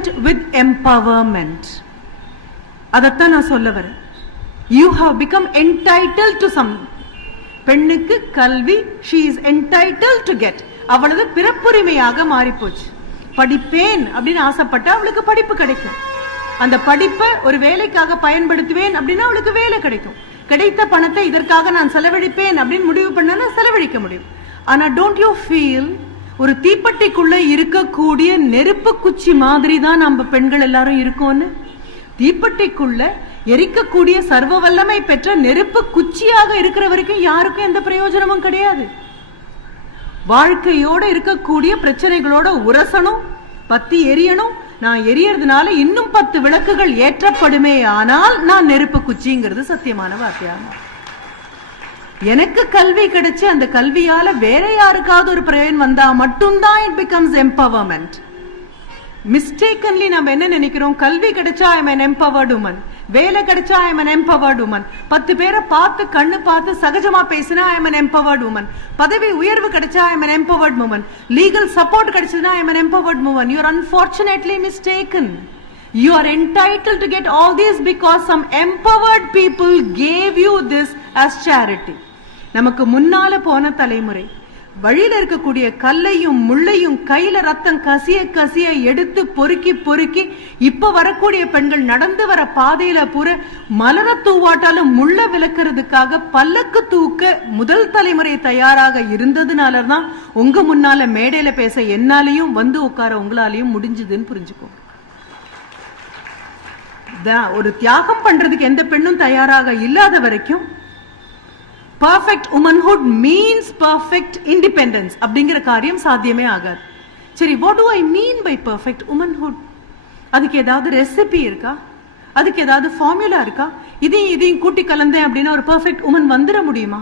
content with empowerment அதைத்தான் நான் சொல்ல வரேன். You have become entitled to some பெண்ணுக்கு கல்வி she is entitled to get அவளது பிறப்புரிமையாக மாறிப்போச்சு. படிப்பேன் அப்படின்னு ஆசைப்பட்டா அவளுக்கு படிப்பு கிடைக்கும். அந்த படிப்பை ஒரு வேலைக்காக பயன்படுத்துவேன் அப்படின்னா அவளுக்கு வேலை கிடைக்கும். கிடைத்த பணத்தை இதற்காக நான் செலவழிப்பேன் அப்படின்னு முடிவு பண்ணா செலவழிக்க முடியும். ஆனா டோன்ட் யூ ஃபீல் ஒரு தீப்பெட்டிக்குள்ள இருக்கக்கூடிய நெருப்பு குச்சி மாதிரி தான் நம்ம பெண்கள் எல்லாரும் இருக்கோம்னு? தீப்பெட்டிக்குள்ள எரிக்கக்கூடிய சர்வ வல்லமை பெற்ற நெருப்பு குச்சியாக இருக்கிற வரைக்கும் யாருக்கும் எந்த பிரயோஜனமும் கிடையாது. வாழ்க்கையோட இருக்கக்கூடிய பிரச்சனைகளோட உரசணும் பத்தி எரியணும். நான் எரியறதுனால இன்னும் பத்து விளக்குகள் ஏற்றப்படுமே ஆனால் நான் நெருப்பு குச்சிங்கிறது சத்தியமான வார்த்தையாகும் எனக்கு கல்வி கிடைச்சு அந்த கல்வியால வேற யாருக்காவது ஒரு பிரயோஜனம் வந்தா மட்டும்தான் இட் பிகம்ஸ் எம்பவர்மெண்ட் மிஸ்டேக்கன்லி நம்ம என்ன நினைக்கிறோம் கல்வி கிடைச்சா ஐம் என் எம்பவர்டு உமன் வேலை கிடைச்சா ஐம் என் எம்பவர்டு உமன் பத்து பேரை பார்த்து கண்ணு பார்த்து சகஜமா பேசினா ஐம் என் எம்பவர்டு உமன் பதவி உயர்வு கிடைச்சா I'm an empowered woman legal support கிடைச்சதுன்னா I'm an empowered woman you are unfortunately mistaken you are entitled to get all these because some empowered people gave you this as charity நமக்கு முன்னால போன தலைமுறை. வழியில இருக்கக்கூடிய கல்லையும் முள்ளையும் கையில ரத்தம் கசிய கசிய எடுத்து பொறுக்கி பொறுக்கி இப்ப வரக்கூடிய பெண்கள் நடந்து வர பாதையில பூர மலர தூவாட்டாலும் முள்ள விளக்குறதுக்காக பல்லக்கு தூக்க முதல் தலைமுறை தயாராக இருந்ததுனால தான் உங்க முன்னால மேடையில பேச என்னாலையும் வந்து உட்கார உங்களாலையும் முடிஞ்சதுன்னு புரிஞ்சுக்கோங்க ஒரு தியாகம் பண்றதுக்கு எந்த பெண்ணும் தயாராக இல்லாத வரைக்கும் perfect womanhood means perfect independence அப்படிங்கிற காரியம் சாத்தியமே ஆகாது. சரி what do I mean by perfect womanhood அதுக்கு ஏதாவது ரெசிபி இருக்கா? அதுக்கு ஏதாவது ஃபார்முலா இருக்கா? இதையும் இதையும் கூட்டி கலந்தேன் அப்படின்னா ஒரு பர்ஃபெக்ட் உமன் வந்துட முடியுமா?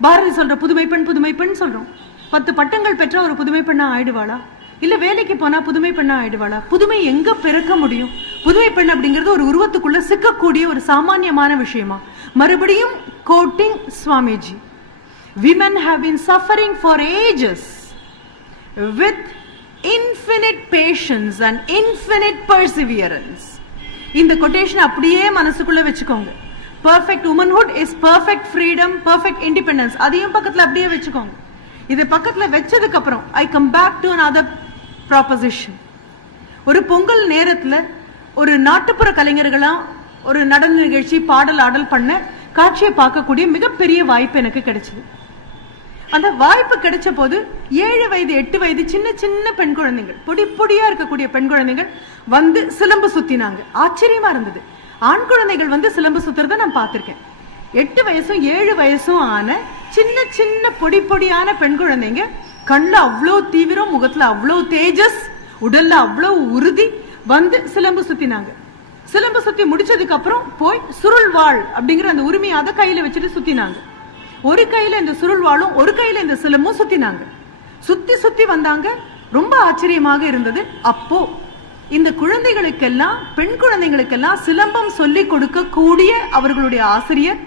பாரதி சொல்ற புதுமை பெண் புதுமை பெண் சொல்றோம். பத்து பட்டங்கள் பெற்ற ஒரு புதுமை பெண்ணா ஆயிடுவாளா? இல்ல வேலைக்கு போனா புதுமை பெண்ணா ஆயிடுவாளா? புதுமை எங்க பிறக்க முடியும்? புதுமை பெண் அப்படிங்கிறது ஒரு உருவத்துக்குள்ள சிக்கக்கூடிய ஒரு சாமானியமான விஷயமா? மறுபடியும் quoting Swamiji. Women have been suffering for ages with infinite patience and infinite perseverance இந்த கொட்டேஷன் அப்படியே மனசுக்குள்ள வச்சுக்கோங்க. Perfect womanhood is perfect freedom perfect independence அதையும் பக்கத்துல அப்படியே வச்சுக்கோங்க. இது பக்கத்துல வச்சதுக்கப்புறம் I come back to other proposition ஒரு பொங்கல் நேரத்தில் ஒரு நாட்டுப்புற கலைஞர்களாக ஒரு நடன நிகழ்ச்சி பாடல் ஆடல் பண்ண காட்சியை பார்க்கக்கூடிய மிகப்பெரிய வாய்ப்பு எனக்கு கிடைச்சது. அந்த வாய்ப்பு கிடைச்ச போது ஏழு வயது எட்டு வயது சின்ன சின்ன பெண் குழந்தைகள் பொடி பொடியா இருக்கக்கூடிய பெண் குழந்தைகள் வந்து சிலம்பு சுத்தினாங்க. ஆச்சரியமா இருந்தது. ஆண் குழந்தைகள் வந்து சிலம்பு சுத்துறத நான் பார்த்துருக்கேன். எட்டு வயசும் ஏழு வயசும் ஆன சின்ன சின்ன பொடி பொடியான பெண் குழந்தைங்க கண்ணில் அவ்வளோ தீவிரம் முகத்துல அவ்வளோ தேஜஸ் உடல்ல அவ்வளோ உறுதி. வந்து சிலம்பு சுத்தினாங்க. சிலம்பு சுத்தி முடிச்சதுக்கு அப்புறம் போய் சுருள் வாழ் அப்படிங்கிற அந்த உரிமையை அதை கையில வச்சுட்டு சுத்தினாங்க. ஒரு கையில இந்த சுருள் வாளும் ஒரு கையில இந்த சிலம்பும் சுத்தினாங்க. சுத்தி சுத்தி வந்தாங்க. ரொம்ப ஆச்சரியமாக இருந்தது. அப்போ இந்த குழந்தைகளுக்கெல்லாம் பெண் குழந்தைகளுக்கெல்லாம் சிலம்பம் சொல்லி கொடுக்க கூடிய அவர்களுடைய ஆசிரியர்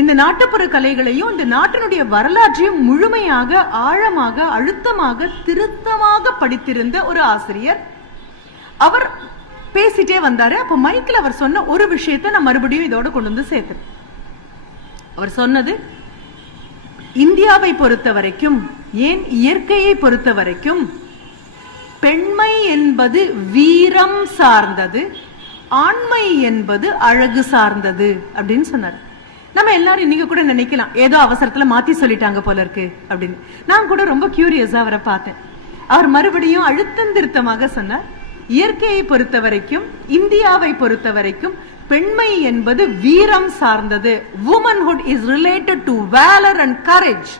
இந்த நாட்டுப்புற கலைகளையும் இந்த நாட்டினுடைய வரலாற்றையும் முழுமையாக ஆழமாக அழுத்தமாக திருத்தமாக படித்திருந்த ஒரு ஆசிரியர். அவர் பேசிட்டே வந்தாரு. அப்ப மைக்கில் அவர் சொன்ன ஒரு விஷயத்தை நான் மறுபடியும் இதோட கொண்டு வந்து சேர்த்தேன் அவர் சொன்னது இந்தியாவை பொறுத்த வரைக்கும் ஏன் இயற்கையை பொறுத்த வரைக்கும் பெண்மை என்பது வீரம் சார்ந்தது ஆண்மை என்பது அழகு சார்ந்தது அப்படின்னு சொன்னார். நம்ம எல்லாரும் நீங்க கூட நினைக்கலாம் ஏதோ அவசரத்துல மாத்தி சொல்லிட்டாங்க போல இருக்கு அப்படின்னு. நான் கூட ரொம்ப கியூரியஸா அவரை பார்த்தேன். அவர் மறுபடியும் அழுத்தம் திருத்தமாக சொன்னார் இயற்கையை பொறுத்த வரைக்கும் இந்தியாவை பொறுத்த வரைக்கும் பெண்மை என்பது வீரம் சார்ந்தது. Womanhood is related to valour and courage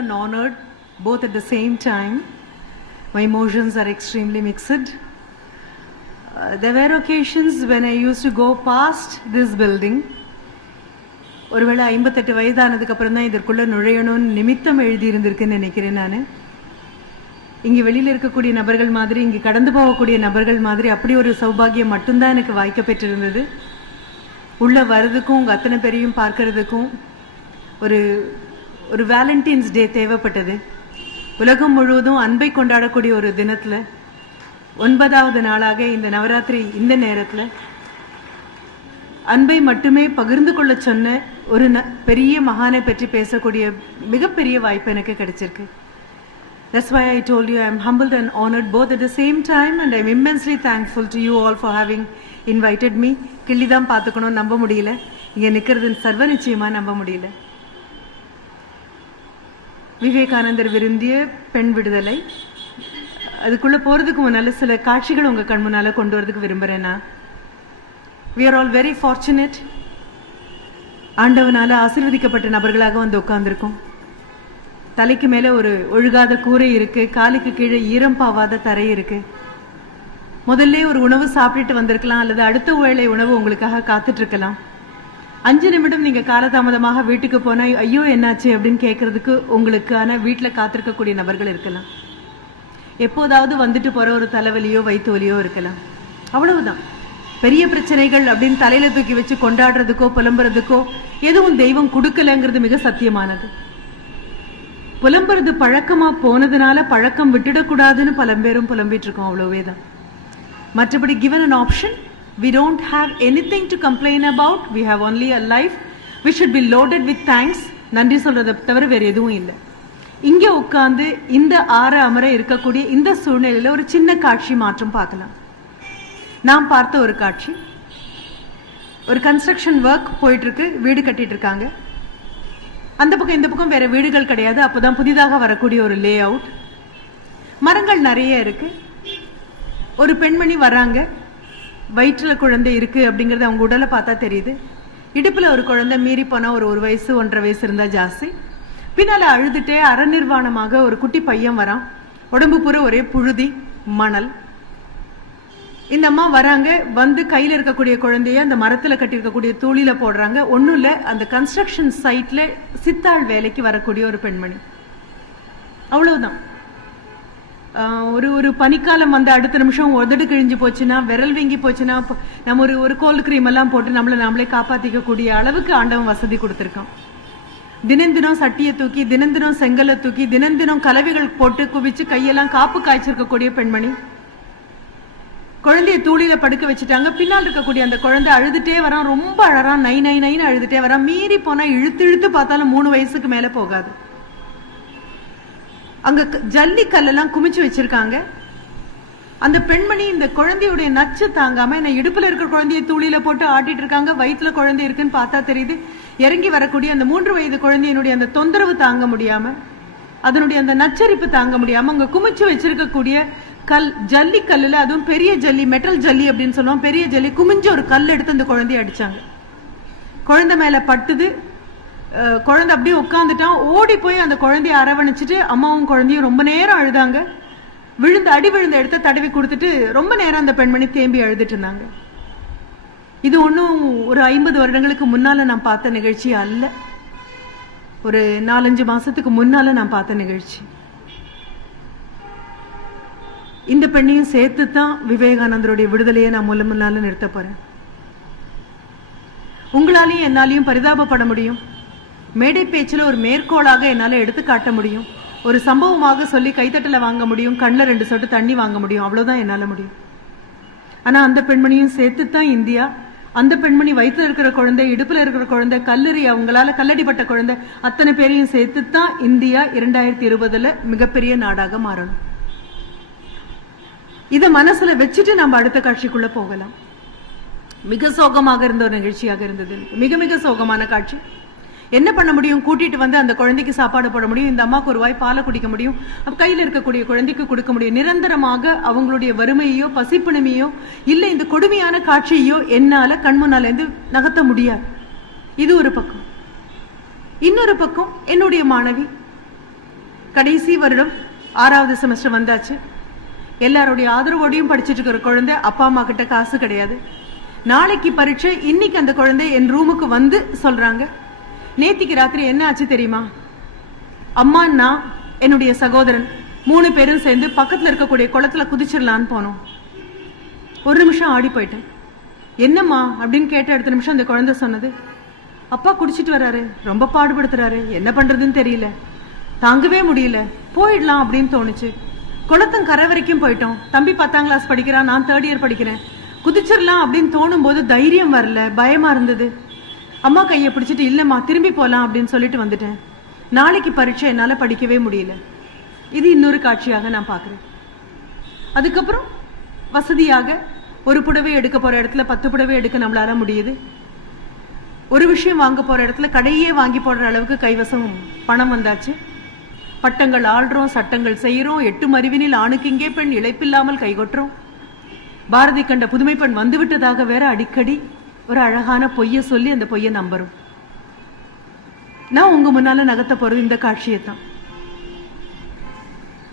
and honored both at the same time. My emotions are extremely mixed. Uh, there were occasions when I used to go past this building. ஒருவேளை ஐம்பத்தெட்டு வயதானதுக்கு அப்புறம் தான் இதற்குள்ள நுழையணும்னு நிமித்தம் எழுதியிருந்திருக்குன்னு நினைக்கிறேன் நான் இங்கே வெளியில் இருக்கக்கூடிய நபர்கள் மாதிரி இங்கே கடந்து போகக்கூடிய நபர்கள் மாதிரி அப்படி ஒரு சௌபாகியம் மட்டும்தான் எனக்கு வாய்க்க பெற்றிருந்தது உள்ளே வர்றதுக்கும் உங்கள் அத்தனை பேரையும் பார்க்கறதுக்கும் ஒரு ஒரு வேலண்டைன்ஸ் டே தேவைப்பட்டது உலகம் முழுவதும் அன்பை கொண்டாடக்கூடிய ஒரு தினத்தில் ஒன்பதாவது நாளாக இந்த நவராத்திரி இந்த நேரத்தில் அன்பை மட்டுமே பகிர்ந்து கொள்ள சொன்ன ஒரு ந- பெரிய மகானை பற்றி பேசக்கூடிய மிகப்பெரிய வாய்ப்பு எனக்கு கிடைச்சிருக்கு. That's why I told you I'm humbled and honored both at the same time and I'm immensely thankful to you all for having invited me. கிள்ளி தான் பார்த்துக்கணும் நம்ப முடியல. இங்கே நிக்கிறது சர்வ நிச்சயமாக நம்ப முடியல. விவேகானந்தர் விரும்பிய பெண் விடுதலை. அதுக்குள்ள போறதுக்கு முன்னால சில காட்சிகள் உங்க கண் முன்னால கொண்டு வரதுக்கு விரும்புகிறேன்னா we are all very fortunate fortunate. ஆண்டவனால ஆசீர்வதிக்கப்பட்ட நபர்களாக வந்து உட்கார்ந்திருக்கோம். தலைக்கு மேலே ஒரு ஒழுகாத கூரை இருக்கு காலுக்கு கீழே ஈரம் பாவாத தரை இருக்கு. முதல்ல ஒரு உணவு சாப்பிட்டுட்டு வந்திருக்கலாம் அல்லது அடுத்த வேளை உணவு உங்களுக்காக காத்துட்டு இருக்கலாம். அஞ்சு நிமிடம் நீங்க காலதாமதமாக வீட்டுக்கு போனா ஐயோ என்னாச்சு? அப்படின்னு கேட்கறதுக்கு உங்களுக்கான வீட்டுல காத்திருக்கக்கூடிய நபர்கள் இருக்கலாம். எப்போதாவது வந்துட்டு போற ஒரு தலைவலியோ வயிற்று வலியோ இருக்கலாம். அவ்வளவுதான். பெரிய பிரச்சனைகள் அப்படின்னு தலையில தூக்கி வச்சு கொண்டாடுறதுக்கோ புலம்புறதுக்கோ எதுவும் தெய்வம் கொடுக்கலங்கிறது மிக சத்தியமானது. புலம்புறது பழக்கமா போனதுனால பழக்கம் விட்டுடக்கூடாதுன்னு பல பேரும் புலம்பிட்டு இருக்கோம் அவ்வளவே தான் மற்றபடி given an option we don't have anything to complain about. We have only a life we should be loaded with thanks. நன்றி சொல்றதை தவிர வேற எதுவும் இல்லை. இங்க உட்கார்ந்து இந்த ஆற அமர இருக்கக்கூடிய இந்த சூழ்நிலையில ஒரு சின்ன காட்சி மாற்றம் பார்க்கலாம். நாம் பார்த்த ஒரு காட்சி. ஒரு கன்ஸ்ட்ரக்ஷன் ஒர்க் போயிட்டு இருக்கு வீடு கட்டிட்டு இருக்காங்க அந்த பக்கம் இந்த பக்கம் வேற வீடுகள் கிடையாது. அப்பதான் புதிதாக வரக்கூடிய ஒரு லே அவுட் மரங்கள் நிறைய இருக்கு. ஒரு பெண்மணி வராங்க. வயிற்றில் குழந்தை இருக்குது அப்படிங்கிறது அவங்க உடலை பார்த்தா தெரியுது. இடுப்பில் ஒரு குழந்தை மீறி போனால் ஒரு ஒரு வயசு ஒன்றரை வயசு இருந்தால் ஜாஸ்தி. பின்னால் அழுதுட்டே அறநிர்வாணமாக ஒரு குட்டி பையன் வரான். உடம்பு பூரா ஒரே புழுதி மணல். இந்த அம்மா வராங்க வந்து கையில் இருக்கக்கூடிய குழந்தைய அந்த மரத்தில் கட்டியிருக்கக்கூடிய தூளியில் போடுறாங்க. ஒன்றும் இல்லை அந்த கன்ஸ்ட்ரக்ஷன் சைட்டில் சித்தாள் வேலைக்கு வரக்கூடிய ஒரு பெண்மணி. அவ்வளவுதான். ஒரு ஒரு பனிக்காலம் வந்து அடுத்த நிமிஷம் உதடு கிழிஞ்சு போச்சுன்னா விரல் வீங்கி போச்சுன்னா நம்ம ஒரு ஒரு கோல்டு க்ரீம் எல்லாம் போட்டு நம்மளை நாமளே காப்பாற்றிக்க கூடிய அளவுக்கு ஆண்டவன் வசதி கொடுத்துருக்கோம் தினம் தினம் சட்டியை தூக்கி தினம் தினம் செங்கலை தூக்கி தினம் தினம் கலவைகள் போட்டு குவிச்சு கையெல்லாம் காப்பு காய்ச்சிருக்கக்கூடிய பெண்மணி. குழந்தைய தூளில படுக்க வச்சுட்டாங்க. பின்னால் இருக்கக்கூடிய அந்த குழந்தை அழுதுட்டே வரான். ரொம்ப அழறான். நை நை நைன்னு அழுதுட்டே வரான். மீறி போனா இழுத்து இழுத்து பார்த்தாலும் மூணு வயசுக்கு மேல போகாது. அங்க ஜல்லி கல்லெல்லாம் குமிச்சு வச்சிருக்காங்க. அந்த பெண்மணி இந்த குழந்தையுடைய நச்சு தாங்காம என்ன இடுப்புல இருக்கிற குழந்தைய தூளியில போட்டு ஆட்டிட்டு இருக்காங்க. வயிற்றுல குழந்தை இருக்குன்னு பார்த்தா தெரியுது. இறங்கி வரக்கூடிய அந்த மூன்று வயது குழந்தையினுடைய அந்த தொந்தரவு தாங்க முடியாம அதனுடைய அந்த நச்சரிப்பு தாங்க முடியாம அங்க குமிச்சு வச்சிருக்கக்கூடிய கல் ஜல்லி கல்லுல அதுவும் பெரிய ஜல்லி மெட்டல் ஜல்லி அப்படின்னு சொல்லுவோம். பெரிய ஜல்லி குமிஞ்சு ஒரு கல் எடுத்து அந்த குழந்தைய அடிச்சாங்க. குழந்தை மேல பட்டுது. குழந்தை அப்படியே உட்காந்துட்டான் ஓடி போய் அந்த குழந்தைய அரவணைச்சிட்டு அம்மாவும் குழந்தையும் ரொம்ப நேரம் அழுதாங்க. விழுந்து அடி விழுந்த இடத்த தடவி கொடுத்துட்டு ரொம்ப நேரம் அந்த பெண்மணி தேம்பி அழுதுட்டு இருந்தாங்க. இது ஒன்றும் ஒரு ஐம்பது வருடங்களுக்கு முன்னால நான் பார்த்த நிகழ்ச்சி அல்ல. ஒரு நாலஞ்சு மாசத்துக்கு முன்னால நான் பார்த்த நிகழ்ச்சி. இந்த பெண்ணையும் சேர்த்து தான் விவேகானந்தருடைய விடுதலையை நான் முள்ள முன்னால நிறுத்த போறேன். உங்களாலையும் என்னாலையும் பரிதாபப்பட முடியும். மேடை பேச்சுல ஒரு மேற்கோளாக என்னால எடுத்து காட்ட முடியும். ஒரு சம்பவமாக சொல்லி கைத்தட்டல வாங்க முடியும். கண்ணில் ரெண்டு சொட்டு தண்ணி வாங்க முடியும். அவ்வளவுதான் என்னால முடியும். ஆனா அந்த பெண்மணியும் சேர்த்து தான் இந்தியா. அந்த பெண்மணி வயிற்றில் இருக்கிற குழந்தை இடுப்புல இருக்கிற குழந்தை கல்லறி அவங்களால கல்லடிப்பட்ட குழந்தை அத்தனை பேரையும் சேர்த்து தான் இந்தியா இரண்டாயிரத்தி இருபதுல மிகப்பெரிய நாடாக மாறணும். இதை மனசுல வச்சுட்டு நம்ம அடுத்த காட்சிக்குள்ள போகலாம். மிக சோகமாக இருந்த ஒரு நிகழ்ச்சியாக இருந்தது. மிக மிக சோகமான காட்சி. என்ன பண்ண முடியும்? கூட்டிட்டு வந்து அந்த குழந்தைக்கு சாப்பாடு போட முடியும்? இந்த அம்மாவுக்கு ஒரு வாய் பாலை குடிக்க முடியும்? கையில் இருக்கக்கூடிய குழந்தைக்கு கொடுக்க முடியும்? நிரந்தரமாக அவங்களுடைய வறுமையோ பசிப்பிணமையோ இல்லை இந்த கொடுமையான காட்சியோ என்னால கண்முன்னாலேருந்து நகர்த்த முடியாது. இது ஒரு பக்கம். இன்னொரு பக்கம் என்னுடைய மாணவி. கடைசி வருடம் ஆறாவது செமஸ்டர் வந்தாச்சு. எல்லாருடைய ஆதரவோடையும் படிச்சிட்டு இருக்கிற குழந்தை அப்பா அம்மா கிட்ட காசு கிடையாது. நாளைக்கு பரீட்சை இன்னைக்கு அந்த குழந்தை என் ரூமுக்கு வந்து சொல்றாங்க. நேத்திக்கு ராத்திரி என்ன ஆச்சு தெரியுமா? அம்மா நான் என்னுடைய சகோதரன். மூணு பேரும் சேர்ந்து பக்கத்தில் இருக்கக்கூடிய குளத்துல குதிச்சிடலான்னு போனோம். ஒரு நிமிஷம் ஆடி போயிட்டேன். என்னம்மா? அப்படின்னு கேட்ட அடுத்த நிமிஷம் அந்த குழந்தை சொன்னது. அப்பா குடிச்சிட்டு வராரு. ரொம்ப பாடுபடுத்துறாரு. என்ன பண்றதுன்னு தெரியல. தாங்கவே முடியல. போயிடலாம் அப்படின்னு தோணுச்சு. குளத்தம் கரை வரைக்கும் போயிட்டோம். தம்பி பத்தாம் கிளாஸ் படிக்கிறான். நான் தேர்ட் இயர் படிக்கிறேன். குதிச்சிடலாம் அப்படின்னு தோணும் போது தைரியம் வரல. பயமா இருந்தது. அம்மா கையை பிடிச்சிட்டு இல்லைம்மா திரும்பி போகலாம் அப்படின்னு சொல்லிட்டு வந்துட்டேன். நாளைக்கு பரீட்சை என்னால் படிக்கவே முடியல. இது இன்னொரு காட்சியாக நான் பார்க்குறேன். அதுக்கப்புறம் வசதியாக ஒரு புடவை எடுக்க போகிற இடத்துல பத்து புடவை எடுக்க நம்மளால முடியுது. ஒரு விஷயம் வாங்க போகிற இடத்துல கடையே வாங்கி போடுற அளவுக்கு கைவசம் பணம் வந்தாச்சு. பட்டங்கள் ஆள்றோம் சட்டங்கள் செய்கிறோம் எட்டு மறிவினில் ஆணுக்கு இங்கே பெண் இழைப்பில்லாமல் கைகொட்டுறோம். பாரதி கண்ட புதுமை பெண் வந்துவிட்டதாக வேற அடிக்கடி ஒரு அழகான பொய்யை சொல்லி அந்த பொய்யை நம்புறோம். நான் உங்க முன்னால நகர்த்த போறது இந்த காட்சியை தான்.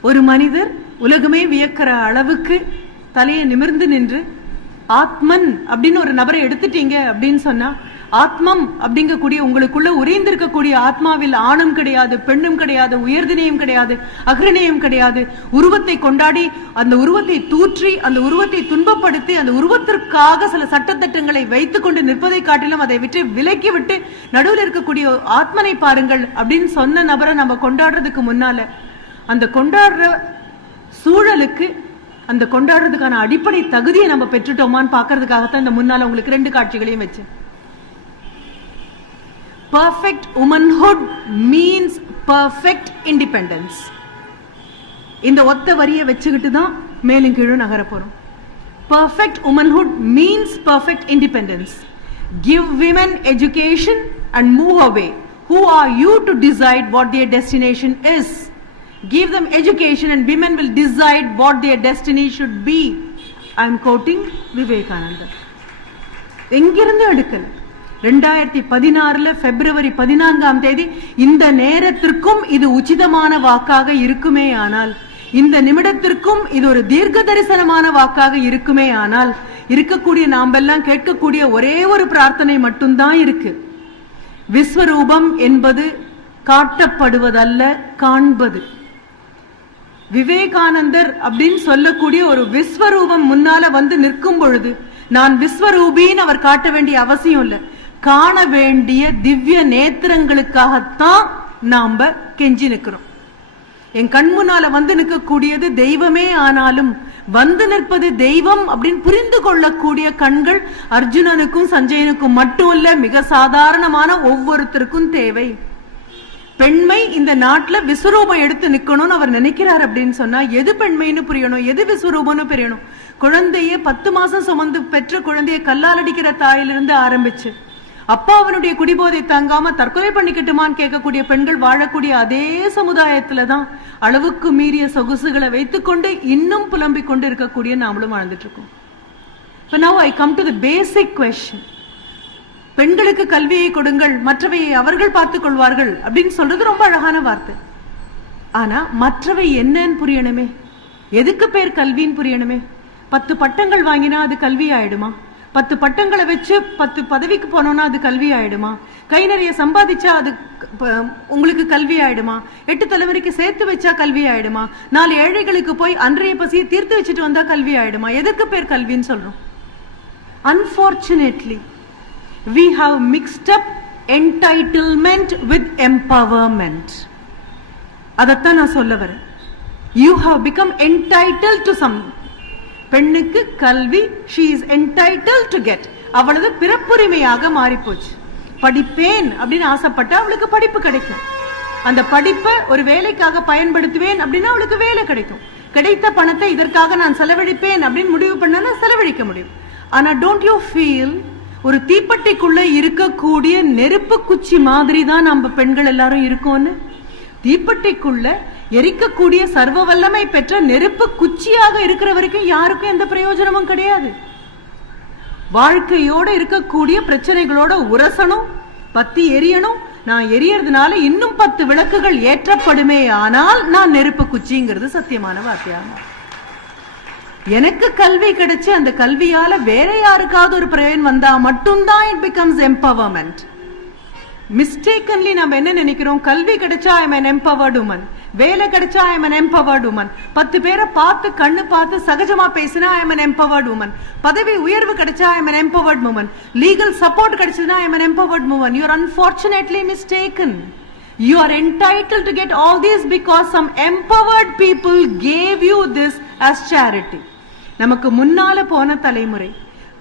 ஒரு மனிதர் உலகமே வியக்கிற அளவுக்கு தலையை நிமிர்ந்து நின்று ஆத்மன் அப்படின்னு ஒரு நபரை எடுத்துட்டீங்க அப்படின்னு சொன்னா ஆத்மம் அப்படிங்கக்கூடிய உங்களுக்குள்ள உறைந்திருக்கக்கூடிய ஆத்மாவில் ஆணும் கிடையாது பெண்ணும் கிடையாது உயர்தினையும் கிடையாது அக்ரணியம் கிடையாது. உருவத்தை கொண்டாடி அந்த உருவத்தை தூற்றி அந்த உருவத்தை துன்பப்படுத்தி அந்த உருவத்திற்காக சில சட்டத்திட்டங்களை வைத்துக் கொண்டு நிற்பதை காட்டிலும் அதை விட்டு விலக்கி விட்டு நடுவில் இருக்கக்கூடிய ஆத்மனை பாருங்கள் அப்படின்னு சொன்ன நபரை நம்ம கொண்டாடுறதுக்கு முன்னால அந்த கொண்டாடுற சூழலுக்கு அந்த கொண்டாடுறதுக்கான அடிப்படை தகுதியை நம்ம பெற்றுட்டோமான்னு பாக்குறதுக்காகத்தான் இந்த முன்னால உங்களுக்கு ரெண்டு காட்சிகளையும் வச்சு perfect womanhood means perfect independence இந்த ஒத்த வரியை வச்சுக்கிட்டு தான் மேலும் கீழும் நகர போறோம். Perfect womanhood means perfect independence give women education and move away who are you to decide what their destiny is give them education and women will decide what their destiny should be. I am quoting Vivekanandar எங்கிருந்து எடுக்கல? ரெண்டாயிரத்தி பதினாறுல பிப்ரவரி பதினான்காம் தேதி இந்த நேரத்திற்கும் இது உச்சிதமான வாக்காக இருக்குமே ஆனால் இந்த நிமிடத்திற்கும் இது ஒரு தீர்க்க தரிசனமான வாக்காக இருக்குமே ஆனால் இருக்கக்கூடிய நாம்பெல்லாம் கேட்கக்கூடிய ஒரே ஒரு பிரார்த்தனை மட்டும்தான் இருக்கு. விஸ்வரூபம் என்பது காட்டப்படுவதல்ல காண்பது. விவேகானந்தர் அப்படின்னு சொல்லக்கூடிய ஒரு விஸ்வரூபம் முன்னால வந்து நிற்கும் பொழுது நான் விஸ்வரூபின்னு அவர் காட்ட வேண்டிய அவசியம் இல்லை. காண வேண்டிய திவ்ய நேத்திரங்களுக்காகத்தான் நாம கெஞ்சி நிற்கிறோம் என் கண் முன்னால வந்து நிற்கக்கூடியது தெய்வமே ஆனாலும் வந்து நிற்பது தெய்வம் அப்படின்னு புரிந்து கொள்ளக்கூடிய கண்கள் அர்ஜுனனுக்கும் சஞ்சயனுக்கும் மட்டும் இல்ல மிக சாதாரணமான ஒவ்வொருத்தருக்கும் தேவை. பெண்மை இந்த நாட்டுல விஸ்வரூபம் எடுத்து நிக்கணும்னு அவர் நினைக்கிறார் அப்படின்னு சொன்னா எது பெண்மைன்னு புரியணும் எது விஸ்வரூபம்னு புரியணும்? குழந்தைய பத்து மாசம் சுமந்து பெற்ற குழந்தைய கல்லால் அடிக்கிற தாயிலிருந்து ஆரம்பிச்சு அப்பா அவனுடைய குடிபோதை தாங்காம தற்கொலை பண்ணிக்கிட்டுமான்னு கேட்கக்கூடிய பெண்கள் வாழக்கூடிய அதே சமுதாயத்துல தான் அளவுக்கு மீறிய சொகுசுகளை வைத்துக்கொண்டு இன்னும் புலம்பிக் கொண்டு இருக்கக்கூடிய நாமளும் வாழ்ந்துட்டு இருக்கோம் இப்போ now I come to the basic question பெண்களுக்கு கல்வியை கொடுங்கள் மற்றவையை அவர்கள் பார்த்துக் கொள்வார்கள் அப்படின்னு சொல்றது ரொம்ப அழகான வார்த்தை. ஆனா மற்றவை என்னன்னு புரியணுமே? எதுக்கு பேர் கல்வின்னு புரியணுமே? பத்து பட்டங்கள் வாங்கினா அது கல்வி ஆயிடுமா பத்து பட்டங்களை வச்சு பத்து பதவிக்கு போனோம்னா அது கல்வி ஆயிடுமா? கை நிறைய சம்பாதிச்சா அது உங்களுக்கு கல்வி ஆயிடுமா? எட்டு தலைமுறைக்கு சேர்த்து வச்சா கல்வி ஆயிடுமா? நாலு ஏழைகளுக்கு போய் அன்றைய பசியை தீர்த்து வச்சுட்டு வந்தா கல்வி ஆயிடுமா? எதற்கு பேர் கல்வின்னு சொல்றோம். Unfortunately we have mixed up entitlement with empowerment அதைத்தான் நான் சொல்ல வரேன். You have become entitled to some பெண்ணுக்கு கல்வி she is entitled to get அவளது பிறப்புரிமையாக மாறிப்போச்சு. படிப்பேன் அப்படின்னு ஆசைப்பட்டா அவளுக்கு படிப்பு கிடைக்கும். அந்த படிப்பை ஒரு வேலைக்காக பயன்படுத்துவேன் அப்படின்னா அவளுக்கு வேலை கிடைக்கும். கிடைத்த பணத்தை இதற்காக நான் செலவழிப்பேன் அப்படின்னு முடிவு பண்ணா செலவழிக்க முடியும். ஆனா டோன்ட் யூ ஃபீல் ஒரு தீப்பெட்டிக்குள்ள இருக்கக்கூடிய நெருப்பு குச்சி மாதிரி தான் நம்ம பெண்கள் எல்லாரும் இருக்கோம்னு? தீப்பெட்டிக்குள்ள எரிக்கக்கூடிய சர்வ வல்லமை பெற்ற நெருப்பு குச்சியாக இருக்கிற வரைக்கும் யாருக்கும் எந்த பிரயோஜனமும் கிடையாது. வாழ்க்கையோட இருக்கக்கூடிய பிரச்சனைகளோட உரசணும் பத்தி எரியணும். நான் எரியறதுனால இன்னும் பத்து விளக்குகள் ஏற்றப்படுமே ஆனால் நான் நெருப்பு குச்சிங்கிறது சத்தியமான வார்த்தையாகும் எனக்கு கல்வி கிடைச்சு அந்த கல்வியால வேற யாருக்காவது ஒரு பிரயோஜனம் வந்தா மட்டும்தான் இட் பிகம்ஸ் எம்பவர்மெண்ட் மிஸ்டேக்கன்லி நம்ம என்ன நினைக்கிறோம்? கல்வி கிடைச்சா ஐ எம் எம்பவர்டு உமன் வேலை கிடைச்சா I am an empowered woman பத்து பேரை பார்த்து கண்ணு பார்த்து சகஜமா பேசினா I am an empowered woman பதவி உயர்வு கிடைச்சா I am an empowered woman legal support கிடைச்சதுன்னா I am an empowered woman you are unfortunately mistaken you are entitled to get all these because some empowered people gave you this as charity நமக்கு முன்னால போன தலைமுறை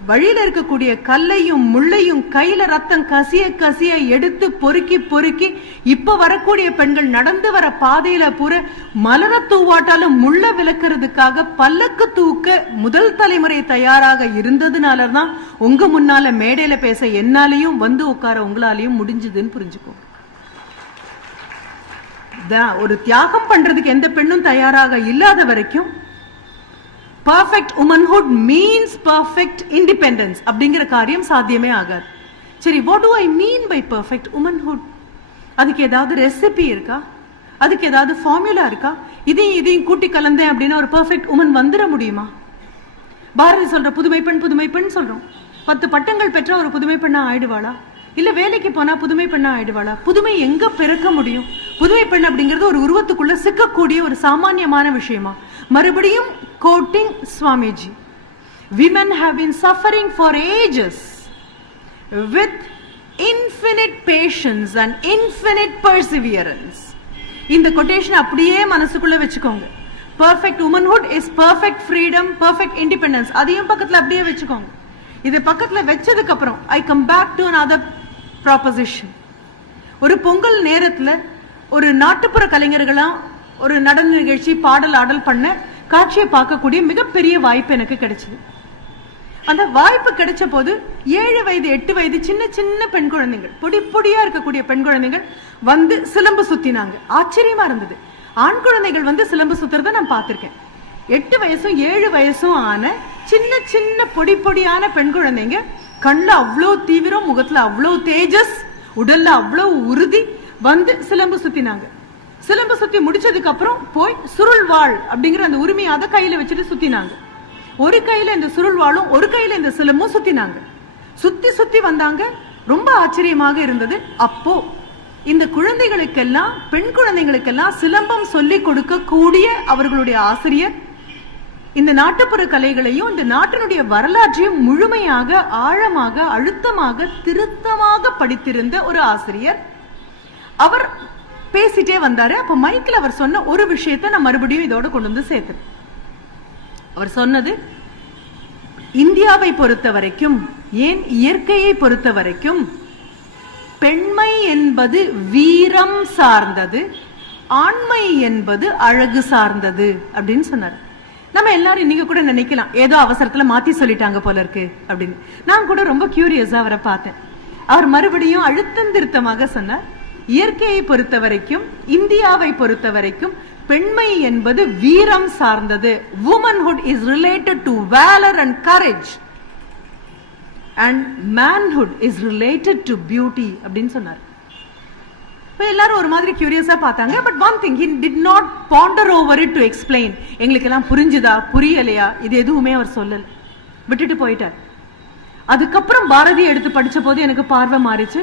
வழியில இருக்கக்கூடிய கல்லையும் முள்ளையும் கையில ரத்தம் கசிய கசிய எடுத்து பொறுக்கி பொறுக்கி இப்ப வரக்கூடிய பெண்கள் நடந்து வர பாதையில பூரா மலர தூவாட்டாலும் முள்ள விளக்குறதுக்காக பல்லக்கு தூக்க முதல் தலைமுறை தயாராக இருந்ததுனால தான் உங்க முன்னால மேடையில பேச என்னாலையும் வந்து உட்கார உங்களாலையும் முடிஞ்சதுன்னு புரிஞ்சுக்கோங்க ஒரு தியாகம் பண்றதுக்கு எந்த பெண்ணும் தயாராக இல்லாத வரைக்கும் perfect womanhood means perfect independence அப்படிங்கிற காரியம் சாத்தியமே ஆகாது. சரி what do I mean by perfect womanhood அதுக்கு ஏதாவது ரெசிபி இருக்கா? அதுக்கு ஏதாவது ஃபார்முலா இருக்கா? இதையும் இதையும் கூட்டி கலந்தேன் அப்படின்னா ஒரு பர்ஃபெக்ட் உமன் வந்துட முடியுமா? பாரதி சொல்ற புதுமை பெண் புதுமை பெண் சொல்றோம். பத்து பட்டங்கள் பெற்ற ஒரு புதுமை பெண்ணா ஆயிடுவாளா? இல்ல வேலைக்கு போனா புதுமை பெண்ணா ஆயிடுவாளா? புதுமை எங்க பிறக்க முடியும்? புதுமை பெண் அப்படிங்கிறது ஒரு உருவத்துக்குள்ள சிக்கக்கூடிய ஒரு சாமானியமான விஷயமா? மறுபடியும் quoting Swamiji. Women have been suffering for ages with infinite patience and infinite perseverance இந்த கொட்டேஷன் அப்படியே மனசுக்குள்ள வச்சுக்கோங்க. Perfect womanhood is perfect freedom perfect independence அதையும் பக்கத்தில் அப்படியே வச்சுக்கோங்க. இது பக்கத்தில் வச்சதுக்கு அப்புறம் I come back to other proposition ஒரு பொங்கல் நேரத்தில் ஒரு நாட்டுப்புற கலைஞர்களாக ஒரு நடன நிகழ்ச்சி பாடல் ஆடல் பண்ண காட்சியை பார்க்கக்கூடிய மிகப்பெரிய வாய்ப்பு எனக்கு கிடைச்சது. அந்த வாய்ப்பு கிடைச்ச போது ஏழு வயது எட்டு வயது சின்ன சின்ன பெண் குழந்தைகள் பொடி பொடியா இருக்கக்கூடிய பெண் குழந்தைகள் வந்து சிலம்பு சுத்தினாங்க. ஆச்சரியமா இருந்தது. ஆண் குழந்தைகள் வந்து சிலம்பு சுத்துறத நான் பார்த்திருக்கேன். எட்டு வயசும் ஏழு வயசும் ஆன சின்ன சின்ன பொடி பொடியான பெண் குழந்தைங்க கண்ணுல அவ்வளோ தீவிரம் முகத்துல அவ்வளோ தேஜஸ் உடல்ல அவ்வளோ உறுதி வந்து சிலம்பு சுத்தினாங்க. சிலம்பு சுத்தி முடிச்சதுக்கு அப்புறம் போய் சுருள் வாழ் அப்படிங்கிற அந்த உரிமையை அதை கையில வச்சுட்டு சுத்தினாங்க. ஒரு கையில இந்த சுருள் வாழும் ஒரு கையில இந்த சிலம்பும் சுத்தினாங்க. சுத்தி சுத்தி வந்தாங்க. ரொம்ப ஆச்சரியமாக இருந்தது. அப்போ இந்த குழந்தைகளுக்கெல்லாம் பெண் குழந்தைகளுக்கெல்லாம் சிலம்பம் சொல்லி கொடுக்க கூடிய அவர்களுடைய ஆசிரியர் இந்த நாட்டுப்புற கலைகளையும் இந்த நாட்டினுடைய வரலாற்றையும் முழுமையாக ஆழமாக அழுத்தமாக திருத்தமாக படித்திருந்த ஒரு ஆசிரியர் அவர் பேசிட்டே வந்தாரு. அப்ப மைக்கில் அவர் சொன்ன ஒரு விஷயத்தை நான் மறுபடியும் இதோட கொண்டு வந்து சேர்த்தேன் அவர் சொன்னது இந்தியாவை பொறுத்த வரைக்கும் ஏன் இயற்கையை பொறுத்த வரைக்கும் பெண்மை என்பது வீரம் சார்ந்தது ஆண்மை என்பது அழகு சார்ந்தது அப்படின்னு சொன்னார். நம்ம எல்லாரும் இன்னைக்கு கூட நினைக்கலாம் ஏதோ அவசரத்துல மாத்தி சொல்லிட்டாங்க போல இருக்கு அப்படின்னு. நான் கூட ரொம்ப கியூரியஸா அவரை பார்த்தேன். அவர் மறுபடியும் அழுத்தம் திருத்தமாக சொன்னார் இயற்கையை பொறுத்த வரைக்கும் இந்தியாவை பொறுத்த வரைக்கும் பெண்மை என்பது வீரம் சார்ந்தது. Womanhood is related to valour and courage and manhood is related to beauty அப்படின்னு சொன்னார். இப்போ எல்லாரும் ஒரு மாதிரி கியூரியஸாக பார்த்தாங்க. But one thing he did not ponder over it to explain எங்களுக்கு எல்லாம் புரிஞ்சுதா புரியலையா? இது எதுவுமே அவர் சொல்லல. விட்டுட்டு போயிட்டார். அதுக்கப்புறம் பாரதி எடுத்து படிச்ச போது எனக்கு பார்வை மாறிச்சு.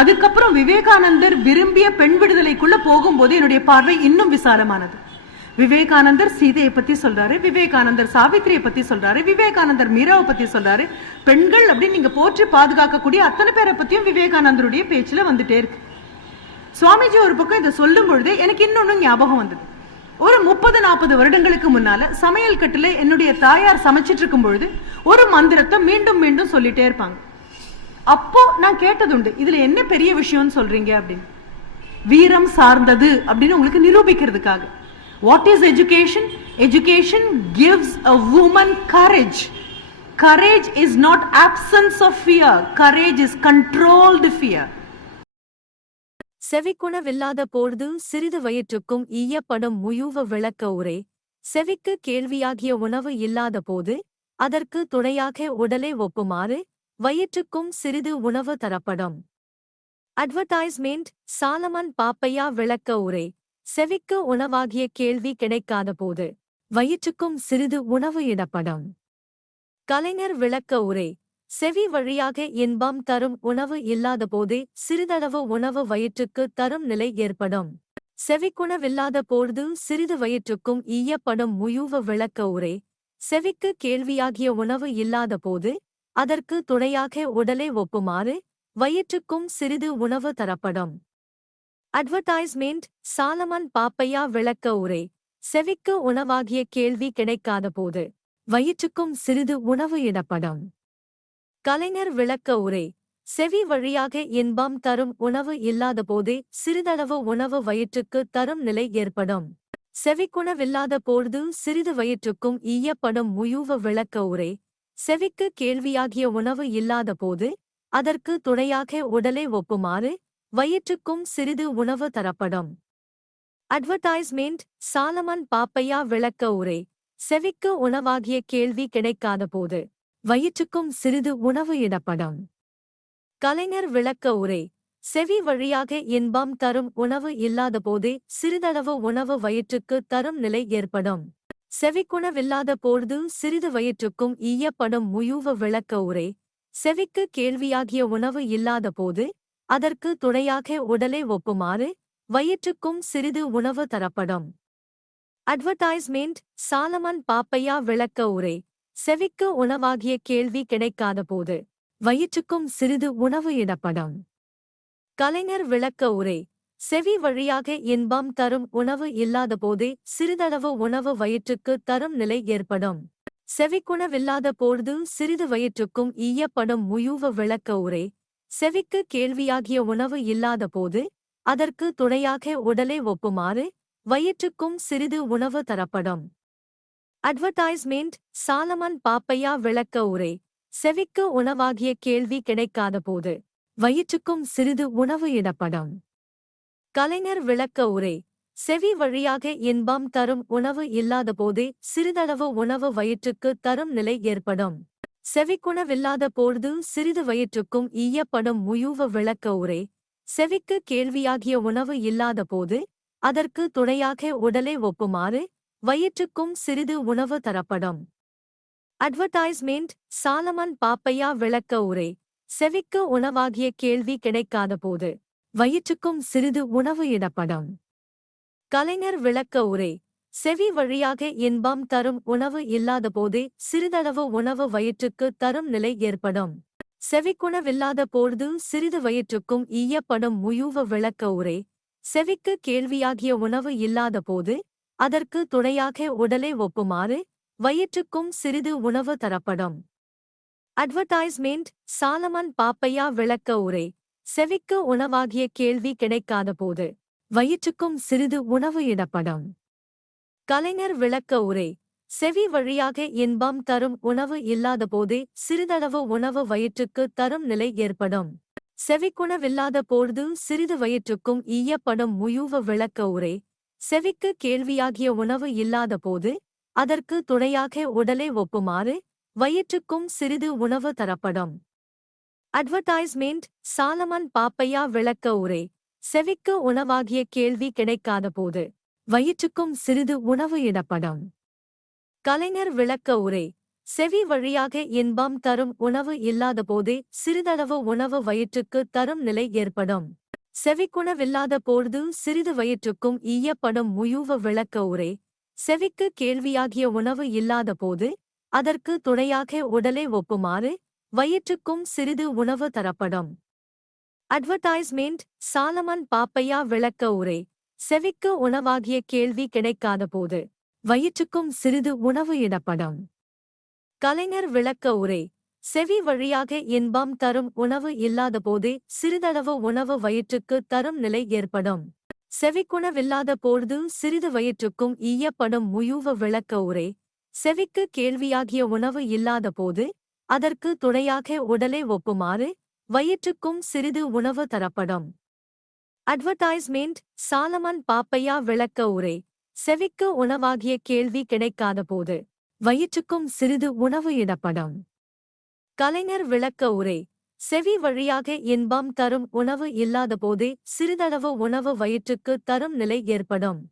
அதுக்கப்புறம் விவேகானந்தர் விரும்பிய பெண் விடுதலைக்குள்ள போகும்போது என்னுடைய பார்வை இன்னும் விசாலமானது. விவேகானந்தர் சீதையை பத்தி சொல்றாரு விவேகானந்தர் சாவித்திரியை பத்தி சொல்றாரு விவேகானந்தர் மீராவை பத்தி சொல்றாரு. பெண்கள் அப்படின்னு நீங்க போற்றி பாதுகாக்கக்கூடிய அத்தனை பேரை பத்தியும் விவேகானந்தருடைய பேச்சுல வந்துட்டே இருக்கு. சுவாமிஜி ஒரு பக்கம் இதை சொல்லும் பொழுது எனக்கு இன்னொன்னு ஞாபகம் வந்தது. ஒரு முப்பது நாற்பது வருடங்களுக்கு முன்னால சமையல் கட்டுல என்னுடைய தாயார் சமைச்சிட்டு இருக்கும் பொழுது ஒரு மந்திரத்தை மீண்டும் மீண்டும் சொல்லிட்டே இருப்பாங்க. அப்போ நான் கேட்டதுண்டு இதுல என்ன பெரிய விஷயம்னு சொல்றீங்க? அப்படின்னு. வீரம் சார்ந்தது அப்படின்னு உங்களுக்கு நிரூபிக்கிறதுக்காக. What is education education gives a woman courage courage is not absence of fear courage is controlled fear செவிக்குணவில்லாத போழ்து சிறிது வயிற்றுக்கும் ஈயப்படும் முயூவ விளக்க உரை. செவிக்கு கேள்வியாகிய உணவு இல்லாத போது அதற்கு துணையாக உடலை ஒப்புமாறு வயிற்றுக்கும் சிறிது உணவு தரப்படும். அட்வர்டைஸ்மெண்ட் சாலமன் பாப்பையா விளக்க உரை. செவிக்கு உணவாகிய கேள்வி கிடைக்காத போது வயிற்றுக்கும் சிறிது உணவு இடப்படும். கலைஞர் விளக்க உரை. செவி வழியாக இன்பம் தரும் உணவு இல்லாத போதே சிறிதளவு உணவு வயிற்றுக்கு தரும் நிலை ஏற்படும். செவிக்குணவில்லாத பொழுது சிறிது வயிற்றுக்கும் ஈயப்படும் முயூவ விளக்க உரை. செவிக்கு கேள்வியாகிய உணவு இல்லாத போது அதற்கு துணையாக உடலை ஒப்புமாறு வயிற்றுக்கும் சிறிது உணவு தரப்படும். அட்வர்டைஸ்மெண்ட் சாலமன் பாப்பையா விளக்க உரை. செவிக்கு உணவாகிய கேள்வி கிடைக்காத போது வயிற்றுக்கும் சிறிது உணவு இடப்படும். கலைஞர் விளக்க உரை. செவி வழியாக இன்பம் தரும் உணவு இல்லாத போதே சிறிதளவு உணவு வயிற்றுக்கு தரும் நிலை ஏற்படும். செவிக்குணவில்லாத பொழுது சிறிது வயிற்றுக்கும் ஈயப்படும் முயூவ விளக்க உரை. செவிக்கு கேள்வியாகிய உணவு இல்லாதபோது அதற்கு துணையாக உடலை ஒப்புமாறு வயிற்றுக்கும் சிறிது உணவு தரப்படும். அட்வர்டைஸ்மெண்ட் சாலமன் பாப்பையா விளக்க உரை. செவிக்கு உணவாகிய கேள்வி கிடைக்காத போது வயிற்றுக்கும் சிறிது உணவு இடப்படும். கலைஞர் விளக்க உரை. செவி வழியாக இன்பம் தரும் உணவு இல்லாதபோது சிறிதளவு உணவு வயிற்றுக்கு தரும் நிலை ஏற்படும். செவிக்குணவில்லாத பொழுது சிறிது வயிற்றுக்கும் ஈயப்படும் முயூவ விளக்க உரை. செவிக்கு கேள்வியாகிய உணவு இல்லாத போது அதற்கு துணையாக உடலை ஒப்புமாறு வயிற்றுக்கும் சிறிது உணவு தரப்படும். அட்வர்டைஸ்மெண்ட் சாலமன் பாப்பையா விளக்க உரை. செவிக்கு உணவாகிய கேள்வி கிடைக்காத போது வயிற்றுக்கும் சிறிது உணவு இடப்படும். கலைஞர் விளக்க உரை. செவி வழியாக இன்பம் தரும் உணவு இல்லாதபோதே சிறிதளவு உணவு வயிற்றுக்கு தரும் நிலை ஏற்படும். செவிக்குணவில்லாத பொழுது சிறிது வயிற்றுக்கும் ஈயப்படும் முயூவ விளக்க உரை. செவிக்கு கேள்வியாகிய உணவு இல்லாத போது அதற்கு துணையாக உடலை ஒப்புமாறு வயிற்றுக்கும் சிறிது உணவு தரப்படும். அட்வர்டைஸ்மெண்ட் சாலமன் பாப்பையா விளக்க உரை. செவிக்கு உணவாகிய கேள்வி கிடைக்காத போது வயிற்றுக்கும் சிறிது உணவு இடப்படும். கலைஞர் விளக்க உரை. செவி வழியாக இன்பம் தரும் உணவு இல்லாத போதே சிறிதளவு உணவு வயிற்றுக்கு தரும் நிலை ஏற்படும். செவிக்குணவில்லாத பொழுது சிறிது வயிற்றுக்கும் ஈயப்படும் முயூவ விளக்க உரை. செவிக்கு கேள்வியாகிய உணவு இல்லாத போது அதற்கு துணையாக உடலை ஒப்புமாறு வயிற்றுக்கும் சிறிது உணவு தரப்படும். அட்வர்டைஸ்மெண்ட் சாலமன் பாப்பையா விளக்க உரை. செவிக்கு உணவாகிய கேள்வி கிடைக்காத போது வயிற்றுக்கும் சிறிது உணவு இடப்படும். கலைஞர் விளக்க உரை செவி வழியாக இன்பம் தரும் உணவு இல்லாத போதே சிறிதளவு உணவு வயிற்றுக்கு தரும் நிலை ஏற்படும். செவிக்குணவில்லாத பொழுது சிறிது வயிற்றுக்கும் ஈயப்படும் முயூவ விளக்க உரை செவிக்கு கேள்வியாகிய உணவு இல்லாத போது அதற்கு துணையாக உடலை ஒப்புமாறு வயிற்றுக்கும் சிறிது உணவு தரப்படும். அட்வர்டைஸ்மெண்ட் சாலமன் பாப்பையா விளக்க உரை. செவிக்கு உணவாகிய கேள்வி கிடைக்காத போது வயிற்றுக்கும் சிறிது உணவு இடப்படும். கலைஞர் விளக்க உரை செவி வழியாக இன்பம் தரும் உணவு இல்லாதபோதே சிறிதளவு உணவு வயிற்றுக்கு தரும் நிலை ஏற்படும். செவிக்குணவில்லாத பொழுது சிறிது வயிற்றுக்கும் ஈயப்படும் முயூவ விளக்க உரை செவிக்கு கேள்வியாகிய உணவு இல்லாத போது அதற்கு துணையாக உடலை ஒப்புமாறு வயிற்றுக்கும் சிறிது உணவு தரப்படும். அட்வர்டைஸ்மெண்ட் சாலமன் பாப்பையா விளக்க உரை செவிக்கு உணவாகிய கேள்வி கிடைக்காத போது வயிற்றுக்கும் சிறிது உணவு இடப்படும். கலைஞர் விளக்க உரை செவி வழியாக இன்பம் தரும் உணவு இல்லாத போதே சிறிதளவு உணவு வயிற்றுக்கு தரும் நிலை ஏற்படும். செவிக்குணவில்லாத பொழுது சிறிது வயிற்றுக்கும் ஈயப்படும் முயூவ விளக்க உரை செவிக்கு கேள்வியாகிய உணவு இல்லாத போது அதற்கு துணையாக உடலை ஒப்புமாறு வயிற்றுக்கும் சிறிது உணவு தரப்படும். அட்வர்டைஸ்மெண்ட் சாலமன் பாப்பையா விளக்க உரை. செவிக்கு உணவாகிய கேள்வி கிடைக்காத போது வயிற்றுக்கும் சிறிது உணவு இடப்படும். கலைஞர் விளக்க உரை. செவி வழியாக இன்பம் தரும் உணவு இல்லாத போதே சிறிதளவு உணவு வயிற்றுக்கு தரும் நிலை ஏற்படும். செவிக்குணவில்லாத பொழுது சிறிது வயிற்றுக்கும் ஈயப்படும் முயூவ விளக்க உரை. செவிக்கு கேள்வியாகிய உணவு இல்லாத போது அதற்கு துணையாக உடலை ஒப்புமாறு வயிற்றுக்கும் சிறிது உணவு தரப்படும். அட்வர்டைஸ்மெண்ட் சாலமன் பாப்பையா விளக்க உரை. செவிக்கு உணவாகிய கேள்வி கிடைக்காத போது வயிற்றுக்கும் சிறிது உணவு இடப்படும். கலைஞர் விளக்க உரை. செவி வழியாக இன்பம் தரும் உணவு இல்லாதபோதே சிறிதளவு உணவு வயிற்றுக்கு தரும் நிலை ஏற்படும்.